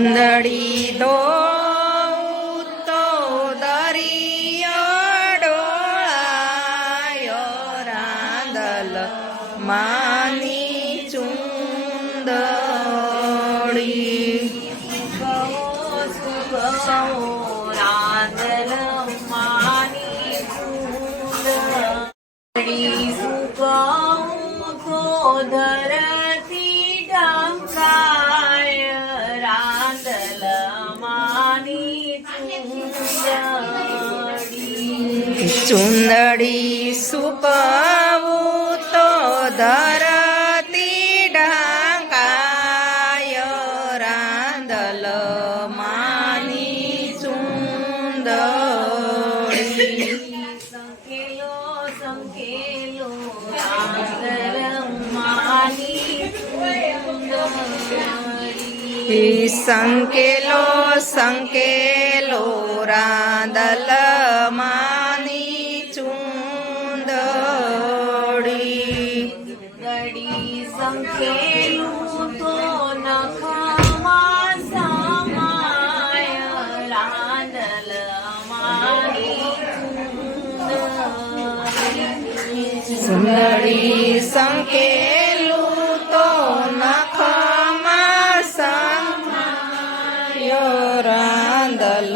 ચુંદડી દો તો દરિયો રાંદલ માની ચુંદડી. ચૂંદડી સુકવું તો ધરતી ઢાંકાય રાંધલ માની ચુંદડી. સંકેલો સંકેલો સંકેલો સંકેલો રાંદલ ગડી સંકેલું તો નખમાં સમાય રાંદલ મારી ચૂંદડી સુંદરી સંકેલું તો નખમાં સંયો Randal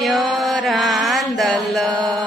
you're on the Lord.